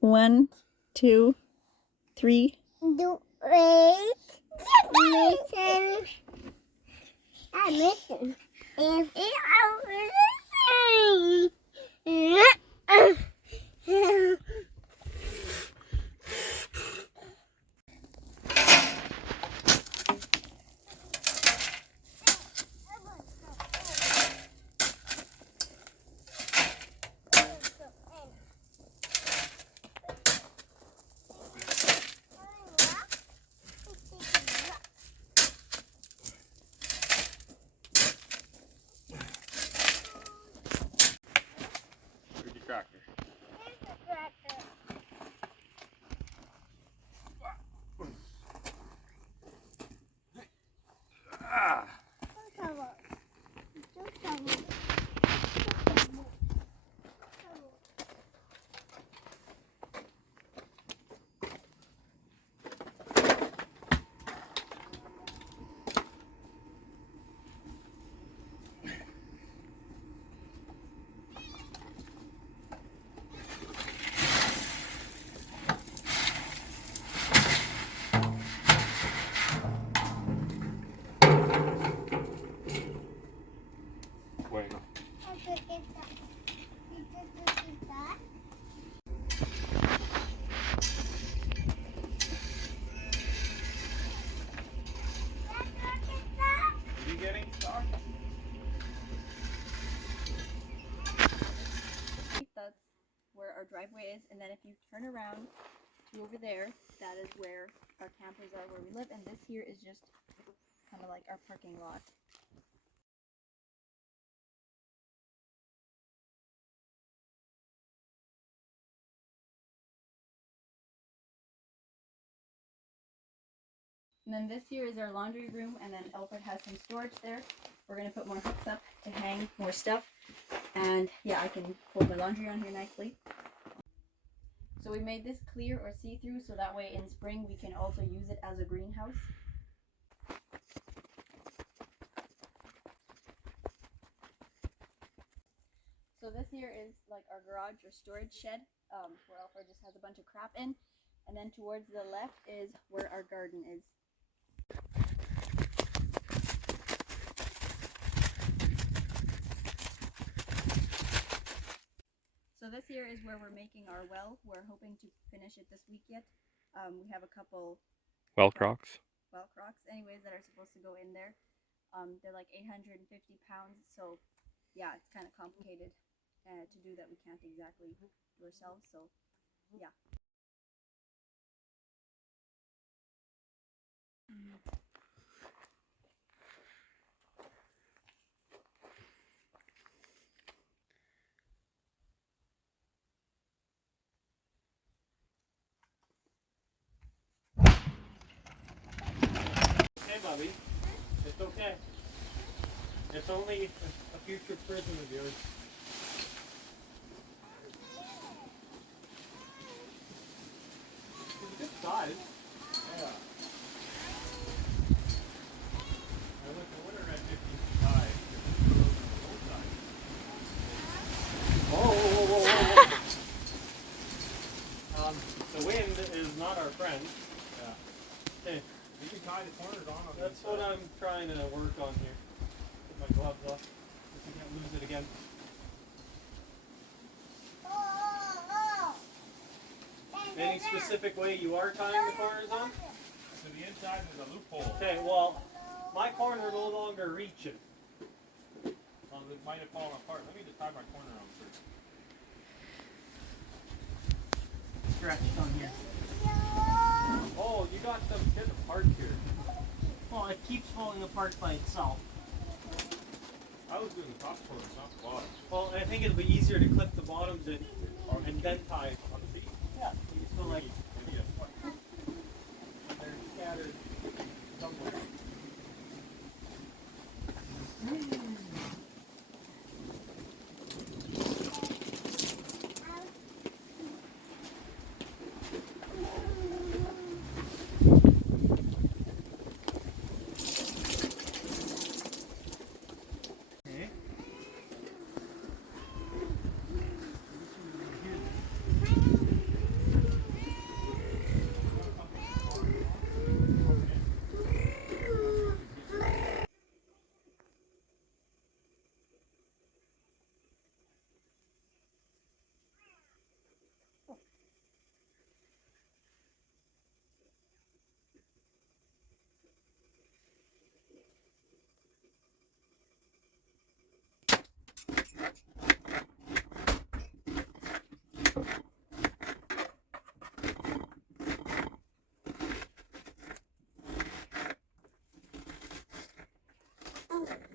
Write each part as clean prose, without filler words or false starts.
One, two, three. Do it. Listen. I listen. If it Tractor. Bueno. Are you getting stuck? That's where our driveway is, and then if you turn around to over there, that is where our campers are, where we live, and this here is just kind of like our parking lot. And then this here is our laundry room, and then Alfred has some storage there. We're going to put more hooks up to hang more stuff. And yeah, I can fold my laundry on here nicely. So we made this clear or see-through, so that way in spring we can also use it as a greenhouse. So this here is like our garage or storage shed, where Alfred just has a bunch of crap in. And then towards the left is where our garden is. So this here is where we're making our well. We're hoping to finish it this week yet. We have a couple Well crocs. anyways, that are supposed to go in there. They're like 850 pounds, so yeah, it's kind of complicated to do that. We can't exactly do ourselves, so yeah. Hey, Bubby. It's okay. It's only a future prison of yours. It's a good size. Yeah. I wonder at 55. Whoa. The wind is not our friend. Yeah. Okay. You can tie the corners on. That's what I'm trying to work on here. Put my gloves off. If we can't lose it again. Any specific way you are tying the corners on? To the inside there's a loophole. Okay, well, My corner no longer reaching. Oh, it might have fallen apart. Let me just tie my corner on first. Stretch on here. Oh, you got some shit apart here. Well, it keeps falling apart by itself. I was doing the top corners, not the bottom. Well, I think it'll be easier to clip the bottoms in. And then tie on the feet. Yeah. So like, Maybe a foot. They're scattered somewhere. okay.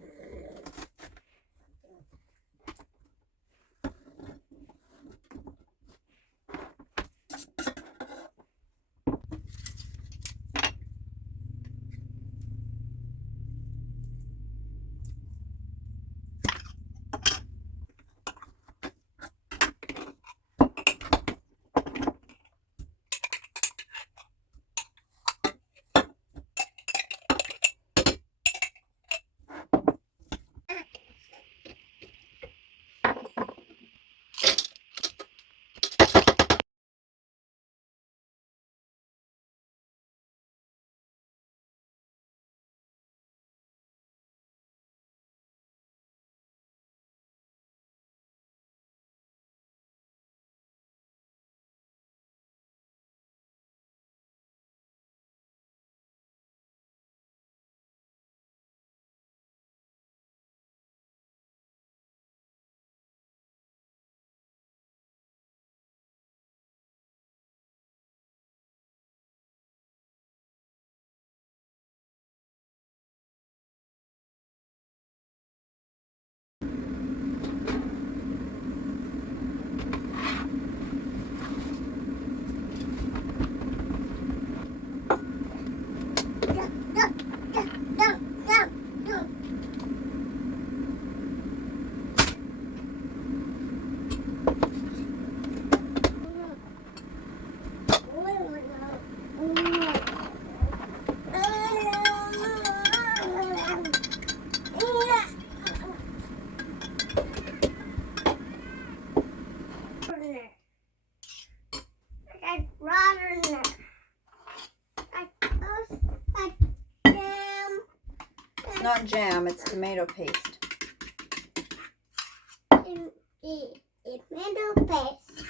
It's not jam, it's tomato paste. Tomato paste.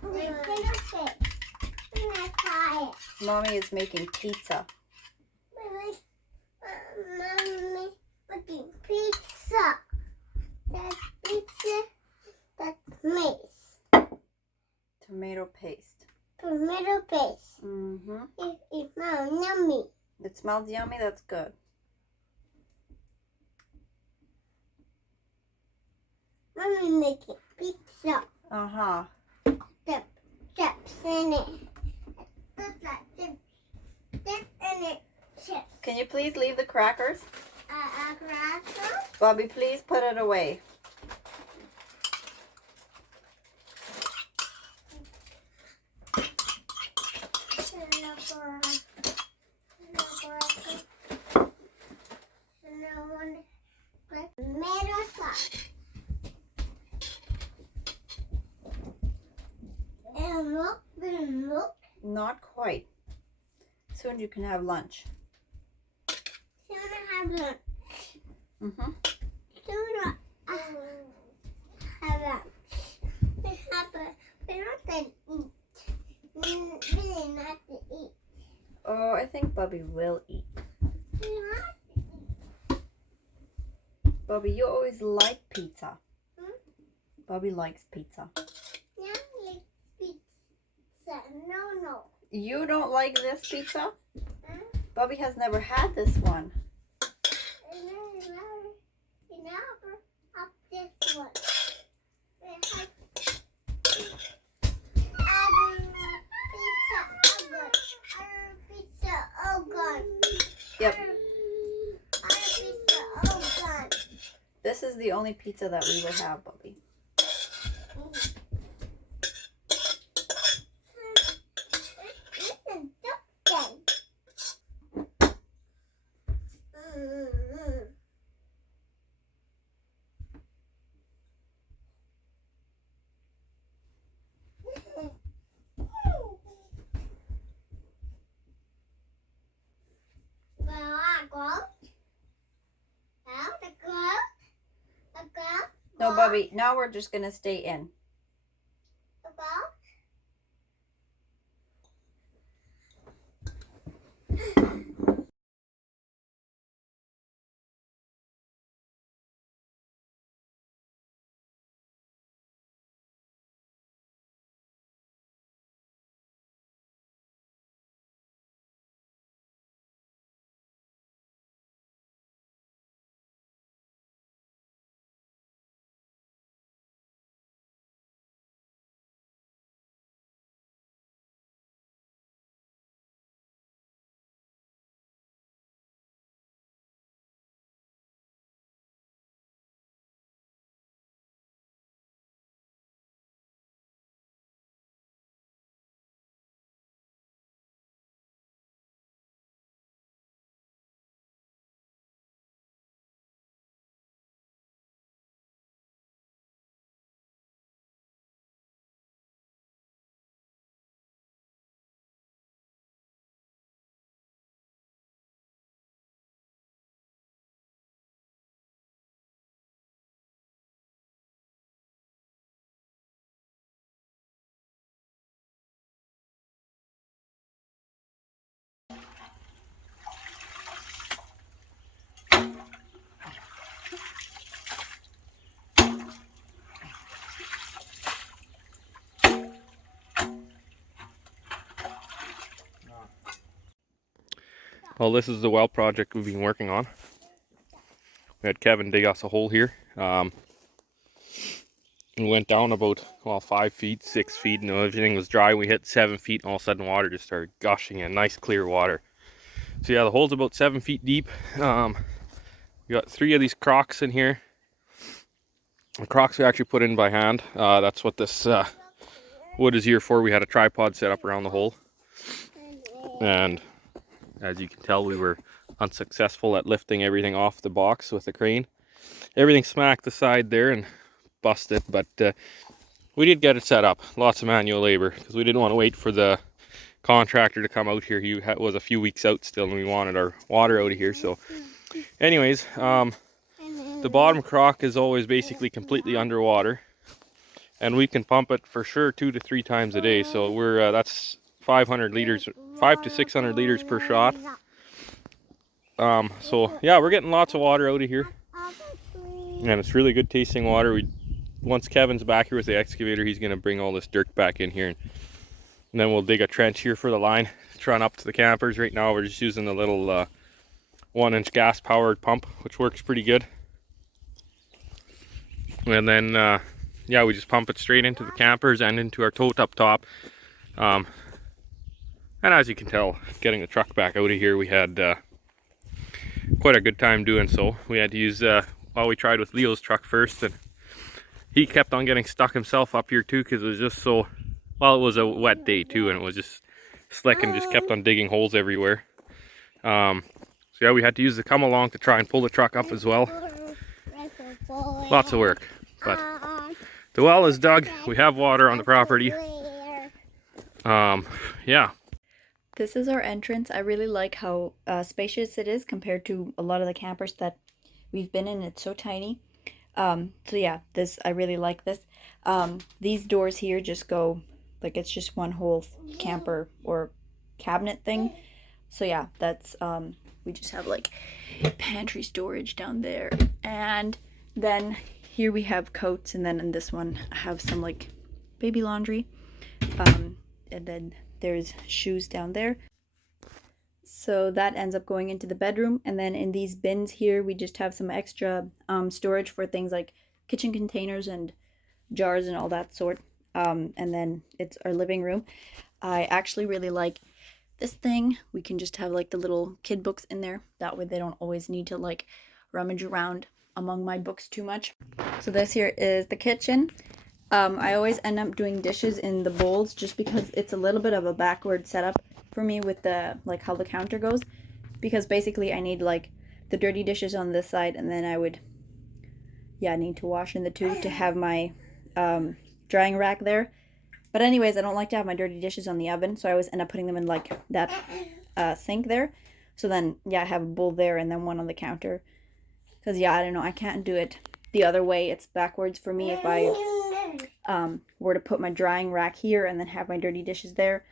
Tomato paste. I'm gonna try it. Mommy is making pizza. Mommy making pizza. That's pizza. That's mace. Tomato paste. Tomato paste. Mm-hmm. It smells yummy. It smells yummy, that's good. Mommy making pizza. Uh-huh. Chips in it. Put that chips in it. Chips. Can you please leave the crackers? A cracker. Bobby, please put it away. Tomato sauce. And look. Not quite. Soon you can have lunch. Soon I have lunch. Mm-hmm. Soon I have lunch. We not to eat. Really not to eat. Oh, I think Bobby will eat. Bobby, you always like pizza. Bobby likes pizza. No. You don't like this pizza? Bobby has never had this one. Never have this one. Yep. This is the only pizza that we will have, Bobby. No, Bobby, now we're just gonna stay in. Well, this is the well project we've been working on. We had Kevin dig us a hole here. We went down about, well, 5 feet, 6 feet, and everything was dry. We hit 7 feet, and all of a sudden water just started gushing in, nice clear water. So yeah, the hole's about 7 feet deep. We got 3 of these crocks in here. The crocks we actually put in by hand. That's what this wood is here for. We had a tripod set up around the hole. And as you can tell, we were unsuccessful at lifting everything off the box with the crane. Everything smacked the side there and busted, but we did get it set up. Lots of manual labor because we didn't want to wait for the contractor to come out here. He was a few weeks out still, and we wanted our water out of here. So anyways, the bottom crock is always basically completely underwater, and we can pump it for sure 2 to 3 times a day. So we're that's 500 liters, 500 to 600 liters per shot. So yeah, we're getting lots of water out of here, and it's really good tasting water. Once Kevin's back here with the excavator, he's gonna bring all this dirt back in here, and then we'll dig a trench here for the line to run up to the campers. Right now we're just using the little 1-inch gas powered pump, which works pretty good. And then yeah, we just pump it straight into the campers and into our tote up top. And as you can tell, getting the truck back out of here, we had quite a good time doing so. We had to use, well, we tried with Leo's truck first, and he kept on getting stuck himself up here too, because it was just so, well, it was a wet day too, and it was just slick and just kept on digging holes everywhere. So yeah, we had to use the come along to try and pull the truck up as well. Lots of work, but the well is dug. We have water on the property. Yeah. This is our entrance. I really like how spacious it is compared to a lot of the campers that we've been in. It's so tiny. So yeah, I really like this. These doors here just go, like, it's just one whole camper or cabinet thing. So yeah, that's we just have like pantry storage down there, and then here we have coats, and then in this one I have some like baby laundry, and then there's shoes down there. So that ends up going into the bedroom, and then in these bins here we just have some extra storage for things like kitchen containers and jars and all that sort. And then it's our living room. I actually really like this thing. We can just have like the little kid books in there. That way they don't always need to like rummage around among my books too much. So this here is the kitchen. I always end up doing dishes in the bowls just because it's a little bit of a backward setup for me with the like how the counter goes, because basically I need like the dirty dishes on this side, and then I would need to wash in the tube to have my drying rack there. But anyways, I don't like to have my dirty dishes on the oven, so I always end up putting them in like that sink there. So then I have a bowl there and then one on the counter, because I don't know, I can't do it the other way. It's backwards for me if I were to put my drying rack here and then have my dirty dishes there.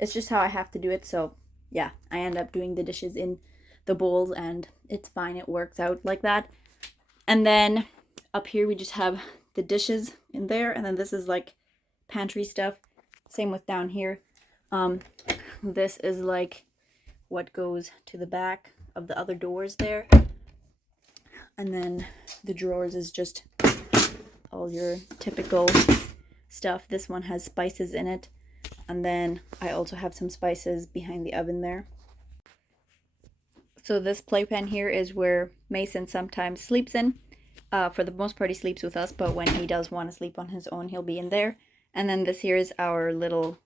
It's just how I have to do it. So I end up doing the dishes in the bowls, and it's fine, it works out like that. And then up here we just have the dishes in there, and then this is like pantry stuff. Same with down here. This is like what goes to the back of the other doors there, and then the drawers is just all your typical stuff. This one has spices in it, and then I also have some spices behind the oven there. So this playpen here is where Mason sometimes sleeps in. For the most part he sleeps with us, but when he does want to sleep on his own, he'll be in there. And then this here is our little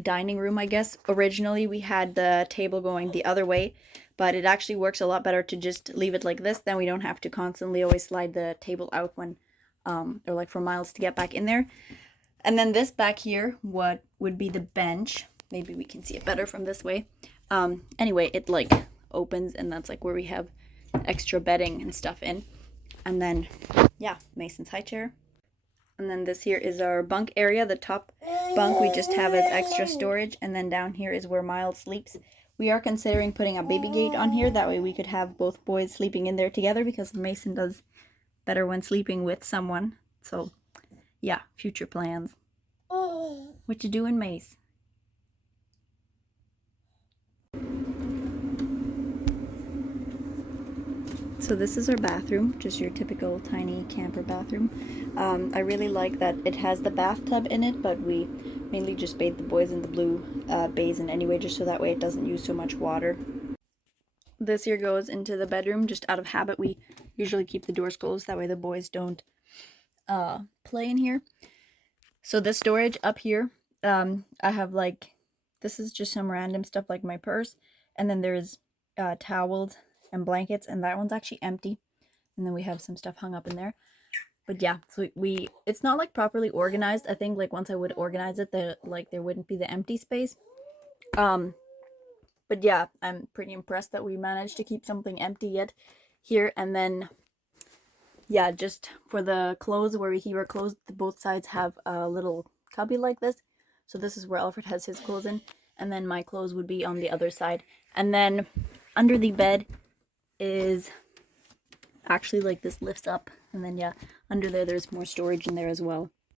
dining room, I guess. Originally we had the table going the other way, but it actually works a lot better to just leave it like this. Then we don't have to constantly always slide the table out when or like for Miles to get back in there. And then this back here, what would be the bench, maybe we can see it better from this way. Anyway, it like opens, and that's like where we have extra bedding and stuff in. And then Mason's high chair. And then this here is our bunk area. The top bunk we just have as extra storage, and then down here is where Miles sleeps. We are considering putting a baby gate on here, that way we could have both boys sleeping in there together, because Mason does better when sleeping with someone. So future plans. What you doing, Mace? So this is our bathroom, just your typical tiny camper bathroom. I really like that it has the bathtub in it, but we mainly just bathe the boys in the blue basin anyway, just so that way it doesn't use so much water. This here goes into the bedroom, just out of habit. We usually keep the doors closed, that way the boys don't play in here. So this storage up here, I have like, this is just some random stuff like my purse, and then there's towels and blankets, and that one's actually empty. And then we have some stuff hung up in there. But so it's not like properly organized. I think like once I would organize it, there wouldn't be the empty space. But I'm pretty impressed that we managed to keep something empty yet here. And then just for the clothes, where we keep our clothes, both sides have a little cubby like this. So this is where Alfred has his clothes in, and then my clothes would be on the other side. And then under the bed is actually like this lifts up, and then under there's more storage in there as well.